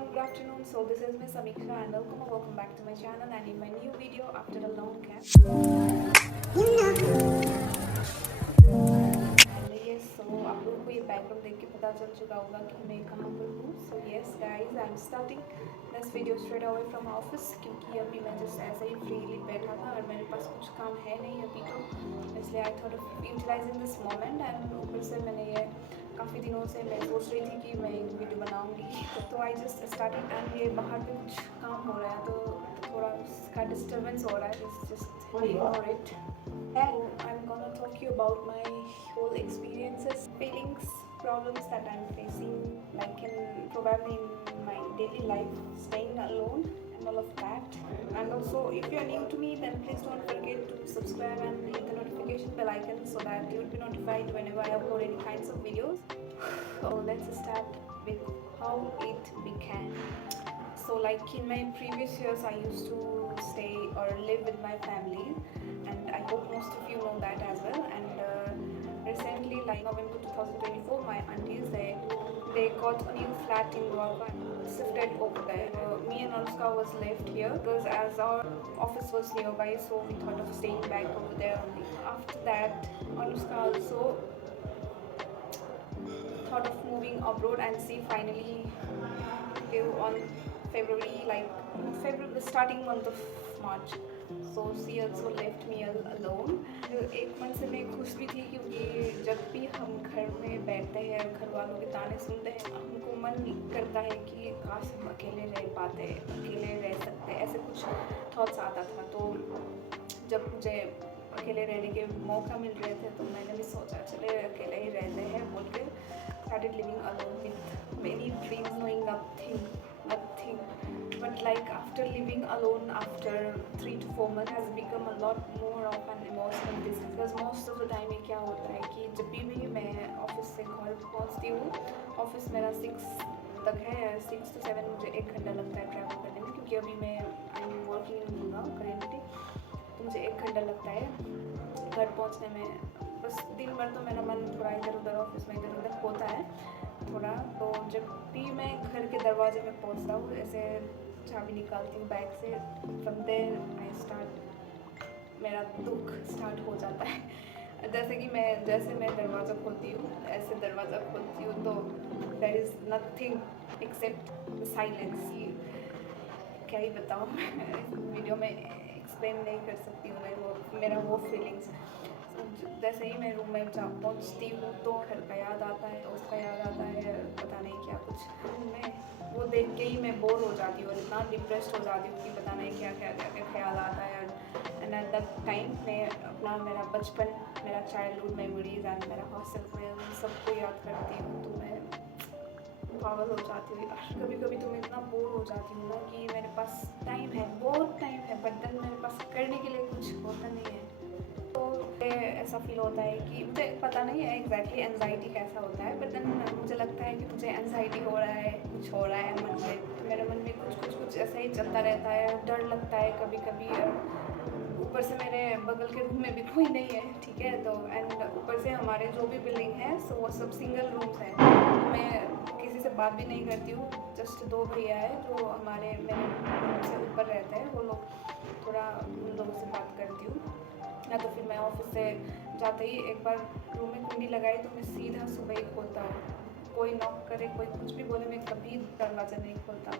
everyone, good afternoon. So this is Miss Samiksha and welcome back to my channel and in my new video after a long gap. And yes, so आप लोगों को ये background देख के पता चल चुका होगा कि मैं कहाँ पर हूँ. So yes guys, I'm starting this video straight away from office क्योंकि अभी मैं just ऐसे ही freely बैठा था और मेरे पास कुछ काम है नहीं अभी तो, इसलिए I thought of utilizing this moment and ऊपर से मैंने ये काफ़ी दिनों से मैं सोच रही थी कि मैं वीडियो बनाऊंगी तो आई जस्ट स्टार्टेड एंड ये बाहर पे कुछ काम हो रहा है तो थोड़ा उसका डिस्टर्बेंस हो रहा है, just ignore it. And I'm gonna talk you about my whole experiences, feelings, problems that I'm facing, like probably in my daily life, staying alone and all of that. And also, if you're new to me, then please don't forget to subscribe and hit the notification bell icon so that you'll be notified whenever I upload any kinds of videos. So let's start with how it began. So like in my previous years, I used to stay or live with my family, and I hope most of you know that as well. And recently, like November 2024, my aunties they got a new flat in Goa and shifted over there. Me and Anushka was left here because as our office was nearby, so we thought of staying back over there only. After that, Anushka also thought of moving abroad and she finally live on February, the starting month of March. So she also left me alone. एक मन से मैं खुश भी थी क्योंकि जब भी हम घर में बैठते हैं और घर वालों के ताने सुनते हैं हमको मन करता है कि काश हम अकेले रह पाते, अकेले रह सकते, ऐसे कुछ थॉट्स आता था. तो जब मुझे अकेले रहने के मौका मिल रहे थे तो मैंने भी सोचा चले अकेले ही रहते हैं बोल के started living alone with many dreams, knowing nothing. But like after living alone after 3 to 4 months has become a lot more of an emotional business because most of the time ये क्या होता है कि जब भी मैं ऑफिस से घर पहुँचती हूँ, ऑफिस मेरा 6 तक है, 6 to 7 मुझे 1 घंटा लगता है ट्रैवल करने में क्योंकि अभी मैं I am working in Gurgaon currently, तो मुझे 1 घंटा लगता है घर पहुँचने में. बस दिन भर तो मेरा मन थोड़ा इधर उधर ऑफिस में इधर उधर होता है थोड़ा. तो जब भी मैं घर के दरवाजे में पहुँचता हूँ ऐसे चाबी निकालती हूँ बैग से, फ्रॉम देयर आई स्टार्ट, मेरा दुख स्टार्ट हो जाता है. जैसे मैं दरवाज़ा खोलती हूँ ऐसे दरवाज़ा खोलती हूँ तो there is nothing except silence. क्या ही बताऊँ मैं वीडियो में एक्सप्लेन नहीं कर सकती हूँ मैं मेरा वो फीलिंग्स. जैसे ही मैं रूम में पहुँचती हूँ तो घर का याद आता है, दोस्त का याद आता है, पता नहीं क्या कुछ. मैं वो देख के ही मैं बोर हो जाती हूँ और इतना डिप्रेस्ड हो जाती हूँ कि पता नहीं क्या क्या ख्याल आता है. एंड एट दैट टाइम मैं अपना मेरा बचपन, मेरा चाइल्डहुड मेमोरीज एंड मेरा हॉस्टल में सबको याद करती हूँ तो मैं पागल हो जाती हूँ. कभी कभी तो मैं इतना बोर हो जाती हूँ ना कि मेरे पास टाइम है, बहुत टाइम है, बट देन मेरे पास करने के लिए कुछ होता नहीं है. तो ऐसा फील होता है कि मुझे पता नहीं है एग्जैक्टली एनजाइटी कैसा होता है, बट देन मुझे लगता है कि मुझे एनजाइटी हो रहा है, कुछ हो रहा है मन में, तो मेरे मन में कुछ ऐसा ही चलता रहता है. डर लगता है कभी कभी, और ऊपर से मेरे बगल के रूम में भी कोई नहीं है, ठीक है. तो एंड ऊपर से हमारे जो भी बिल्डिंग है सो वो सब सिंगल रूम्स हैं, तो मैं किसी से बात भी नहीं करती हूँ. जस्ट 2 भैया है जो मेरे रूम से ऊपर रहते हैं, वो लोग थोड़ा उन लोगों से बात करती हूँ. या तो फिर मैं ऑफिस से जाते ही एक बार रूम में कुंडी लगाई तो मैं सीधा सुबह ही खोलता हूँ. कोई नॉक करे, कोई कुछ भी बोले, मैं कभी दरवाज़ा नहीं खोलता.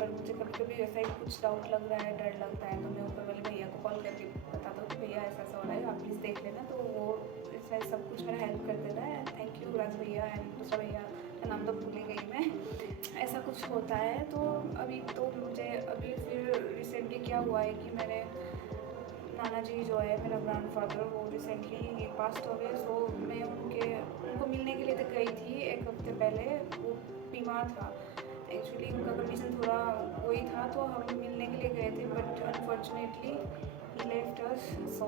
और मुझे कभी कभी ऐसा ही कुछ डाउट लग रहा है, डर लगता है, तो मैं ऊपर वाले भैया को कॉल करके बताता हूँ कि भैया ऐसा ऐसा हो रहा है, आप प्लीज़ देख लेना. तो वो इसमें सब कुछ मेरा हेल्प कर देता है. थैंक यू राज भैया. एंड दूसरा भैया का नाम तो भूल ही गई मैं. ऐसा कुछ होता है. तो अभी तो मुझे अभी फिर रिसेंटली क्या हुआ है कि मेरे नाना जी जो है मेरा ग्रैंडफादर, वो रिसेंटली पास्ट हो गए. सो मैं उनको मिलने के लिए तो गई थी 1 हफ्ते पहले. वो बीमार था एक्चुअली, उनका कंडीशन थोड़ा वही था, तो हम मिलने के लिए गए थे, but unfortunately he left us. So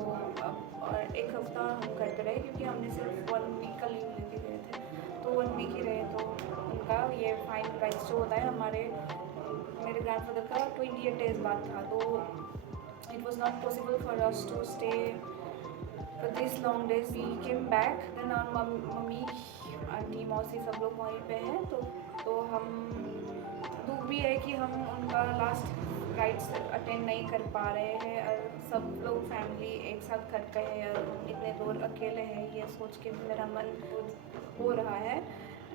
अब और 1 हफ्ता हम घर पे रहे क्योंकि हमने सिर्फ 1 वीक का लीव लेके गए थे, तो 1 वीक ही रहे. तो उनका ये फाइनल राइट्स जो होता है मेरे ग्रैंडफादर का 28 डेज बाद था, तो it was not possible for us to stay for this long days. We came back, then our mummy aunty मौसी सब लोग वहीं पे हैं, तो हम भी है कि हम उनका लास्ट राइट्स अटेंड नहीं कर पा रहे हैं और सब लोग फैमिली एक साथ घर पे है और इतने दूर अकेले हैं, ये सोच के मेरा मन हो रहा है।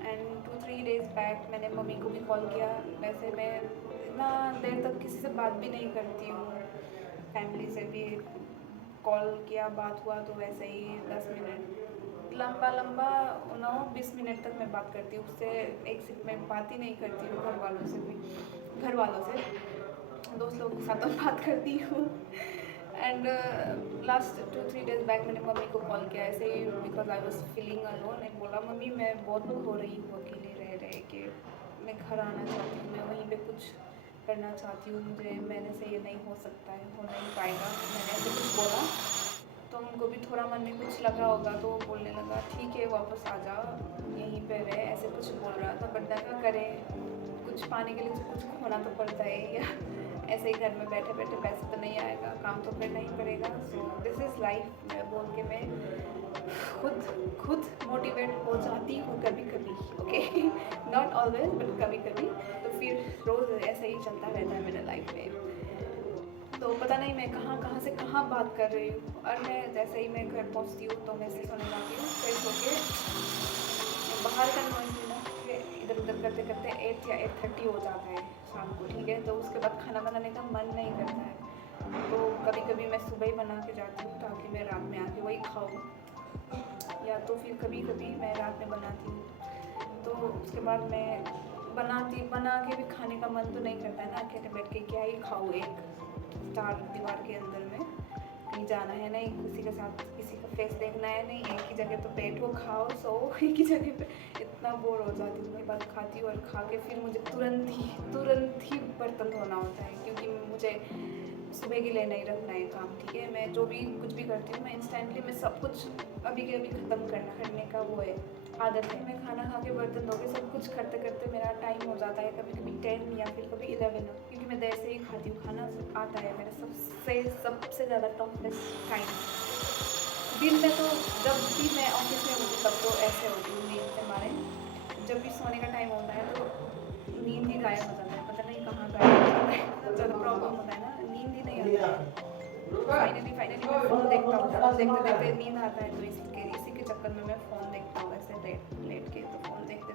एंड 2-3 डेज़ बैक मैंने मम्मी को भी कॉल किया। वैसे मैं इतना देर तक किसी से बात भी नहीं करती हूँ, फैमिली से भी कॉल किया, बात हुआ तो वैसे ही 10 मिनट लंबा 20 मिनट तक मैं बात करती हूँ, उससे एक सिर्फ मैं बात ही नहीं करती हूँ। घर वालों से दोस्त लोगों के साथ तो बात करती हूँ। एंड लास्ट 2-3 डेज़ बैक मैंने मम्मी को कॉल किया ऐसे ही, because I was feeling alone. And बोला मम्मी मैं बहुत दुख हो रही हूँ अकेले रह रहे कि मैं घर आना चाहती हूँ, मैं वहीं पे कुछ करना चाहती हूँ, मेरे से ये नहीं हो सकता है, हो नहीं पाएगा। मैंने ऐसे कुछ बोला तो उनको भी थोड़ा मन में कुछ लगा होगा, तो वो बोलने लगा ठीक है वापस आ जा, यहीं पे रहे, ऐसे कुछ बोल रहा था। बट क्या करें, कुछ पाने के लिए तो कुछ खोना तो पड़ता है, या ऐसे ही घर में बैठे बैठे पैसे तो नहीं आएगा, काम तो करना ही पड़ेगा। सो दिस इज़ लाइफ मैं बोल के मैं खुद मोटिवेट हो जाती हूँ कभी कभी, ओके, नॉट ऑलवेज बट कभी कभी। तो फिर रोज़ ऐसे ही चलता रहता है मेरे लाइफ में। तो पता नहीं मैं कहाँ से कहाँ बात कर रही हूँ। और मैं जैसे ही मैं घर पहुँचती हूँ तो मैं ऐसे सोने जाती हूँ, फ्रेश होके बाहर का नॉइज़ मिला, इधर उधर करते करते 8 या 8:30 हो जाता है शाम को, ठीक है। तो उसके बाद खाना बनाने का मन नहीं करता है, तो कभी कभी मैं सुबह ही बना के जाती हूँ ताकि मैं रात में आके वही खाऊँ, या तो फिर कभी कभी मैं रात में बनाती हूँ। तो उसके बाद मैं बना के भी खाने का मन तो नहीं करता है ना, अकेले बैठ के क्या ही खाऊँ एक 4 दीवार के अंदर में, कहीं जाना है नहीं, किसी के साथ किसी का फेस देखना है नहीं, एक ही जगह तो बैठो खाओ सो, एक ही जगह पे इतना बोर हो जाती हूँ। उसके बाद खाती हूँ और खा के फिर मुझे तुरंत ही बर्तन धोना होता है, क्योंकि मुझे सुबह के लिए नहीं रखना है काम, ठीक है। मैं जो भी कुछ भी करती हूँ मैं इंस्टेंटली मैं सब कुछ अभी के अभी ख़त्म करने का वो है आदत है। मैं खाना खा के बर्तन धो के सब कुछ करते करते मेरा टाइम हो जाता है कभी कभी 10 या फिर कभी 11, क्योंकि मैं देर से ही खाती हूँ। खाना आता है मेरा सबसे ज़्यादा टफेस्ट टाइम दिन में। तो जब भी मैं ऑफिस में होती तब तो ऐसे होती हूँ नींद से मारे, जब भी सोने का टाइम होता है तो नींद ही गायब हो जाता है, पता नहीं कहाँ गायब हो जाता है, बहुत ज़्यादा प्रॉब्लम होता है ना, नींद ही नहीं आता है। फाइनली मैं फ़ोन देखता हूँ, फ़ोन देखते देखते नींद आता है, तो इसी के चक्कर में मैं फ़ोन देखता हूँ ऐसे लेट के। तो फ़ोन देखते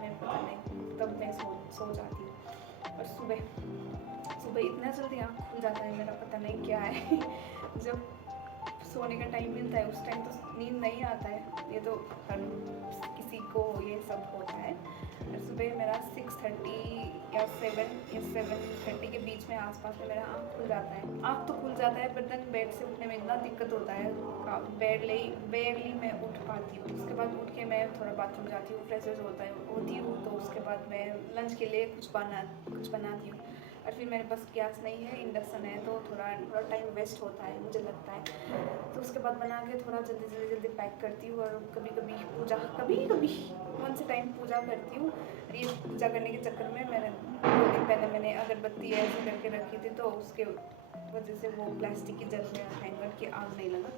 मैं पता नहीं तब मैं सो जाती हूँ। और सुबह इतना जल्दी आँख खुल जाता है मेरा, पता नहीं क्या है। जब सोने का टाइम मिलता है उस टाइम तो नींद नहीं आता है, ये तो हर किसी को ये सब होता है। और सुबह मेरा 6:30 या 7 के बीच में आसपास में मेरा आँख खुल जाता है। आँख तो खुल जाता है बट देन बेड से उठने में इतना दिक्कत होता है, बेयरली मैं उठ पाती हूँ। उसके बाद उठ के मैं थोड़ा बाथरूम जाती हूँ, फ्रेश होती हूँ, तो उसके बाद मैं लंच के लिए कुछ बनाती हूँ। और फिर मेरे पास गैस नहीं है, इंडक्शन है, तो थोड़ा टाइम वेस्ट होता है मुझे लगता है। तो उसके बाद बना के थोड़ा जल्दी पैक करती हूँ। और कभी कभी मन से टाइम पूजा करती हूँ। और ये पूजा करने के चक्कर में मैंने 2 दिन पहले मैंने अगरबत्ती ऐसे करके रखी थी, तो उसके वजह से वो प्लास्टिक की जल में हैंगर की आग नहीं लगा।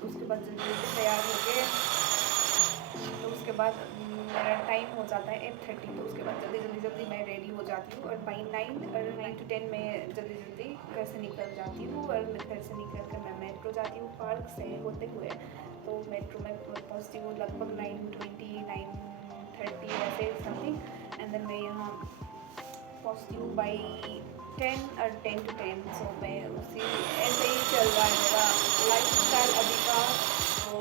तो उसके बाद जल्दी तैयार हो गए, तो उसके बाद मेरा टाइम हो जाता है 8:30। तो उसके बाद जल्दी मैं रेडी हो जाती हूँ और बाई 9 to 10 में जल्दी घर से निकल जाती हूँ। और घर से निकल कर मैं मेट्रो जाती हूँ पार्क से होते हुए। तो मेट्रो में पहुँचती हूँ लगभग 9:20 9:30 ऐसे समथिंग। एंड देन मैं यहाँ पहुँचती हूँ बाई 10 और 10 to 10। सो मैं उसी ऐसे ही चल रहा है मेरा लाइफ स्टाइल अभी का। तो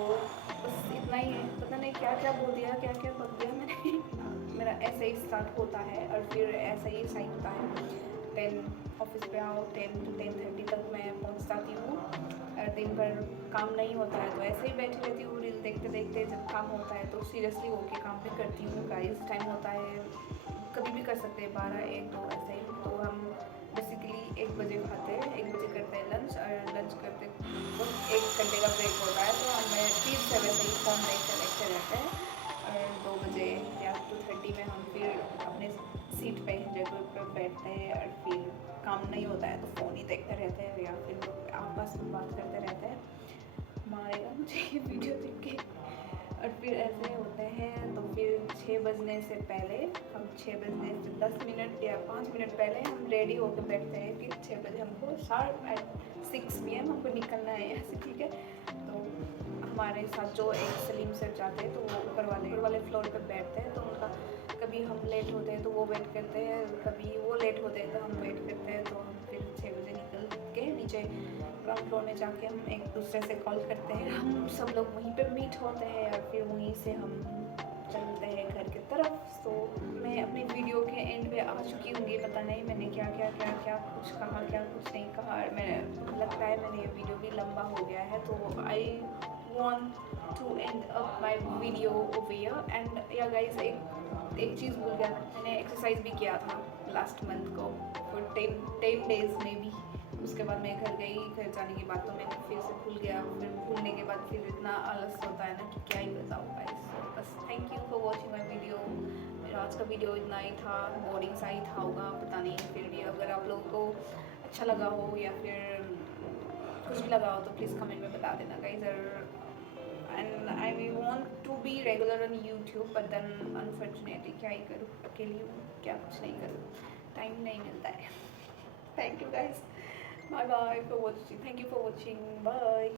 बस इतना ही है, पता नहीं क्या बोल दिया, क्या बक दिया मैंने। मेरा ऐसे ही स्टार्ट होता है और फिर ऐसे ही साइन होता है। 10 ऑफिस पे आओ, 10 to 10:30 तक मैं पहुँच जाती हूँ। और दिन भर काम नहीं होता है तो ऐसे ही बैठी रहती हूँ रील देखते। जब काम होता है तो सीरियसली होके काम भी करती हूँ। गाइस टाइम होता है कभी भी कर सकते हैं, 12, 1, 2 ऐसे ही। तो हम बेसिकली 1 बजे खाते हैं, 1 बजे करते हैं लंच। और लंच करते वक्त 1 घंटे का ब्रेक होता है, तो हमें फिर से वैसे ही फ़ोन देखते रहते हैं। और 2 बजे या 2:30 में हम फिर अपने सीट पे जगह पर बैठते हैं। और फिर काम नहीं होता है तो फ़ोन ही देखते रहते हैं या फिर आपस में बात करते रहते हैं। मारेगा मुझे ये वीडियो देख के। और फिर ऐसे होते हैं तो फिर 6 बजने से पहले हम 6 बजने से 10 मिनट या 5 मिनट पहले हम रेडी होकर बैठते हैं कि 6 बजे हमको शार्प एट 6 PM हमको निकलना है यहाँ से, ठीक है। तो हमारे साथ जो एक सलीम सर जाते हैं तो वो ऊपर वाले फ्लोर पर बैठते हैं, तो उनका कभी हम लेट होते हैं तो वो वेट करते हैं, कभी वो लेट होते हैं तो हम वेट करते हैं। तो हम फिर 6 बजे निकल के नीचे ग्राउंड फ्लोर में जाके हम एक दूसरे से कॉल करते हैं, हम सब लोग वहीं पे मीट होते हैं और फिर वहीं से हम चलते हैं घर की तरफ। तो मैं अपनी वीडियो के एंड पे आ चुकी होंगी, पता नहीं मैंने क्या कुछ कहा, क्या कुछ नहीं कहा। मैं लगता है मैंने ये वीडियो भी लंबा हो गया है, तो आई want to end up my video over here and yeah guys, एक चीज़ भूल गया, मैंने एक्सरसाइज भी किया था लास्ट मंथ को फॉर 10 डेज में भी। उसके बाद मैं घर गई, घर जाने के बाद तो मैंने फिर से भूल गया, फिर भूलने के बाद फिर इतना आलस होता है ना कि क्या ही बताऊँ गाइस। बस thank you for watching my video. मेरा आज का वीडियो इतना ही था, बोरिंग सा ही था होगा पता नहीं, फिर भी अगर आप लोगों को अच्छा लगा हो या फिर कुछ भी लगा हो तो प्लीज़ कमेंट में बता देना guys. And I want to be regular on YouTube but then unfortunately क्या ही करूँ, अकेली हूँ, क्या कुछ नहीं करूँ, टाइम नहीं मिलता है। Thank you guys, bye bye for watching, thank you for watching, bye.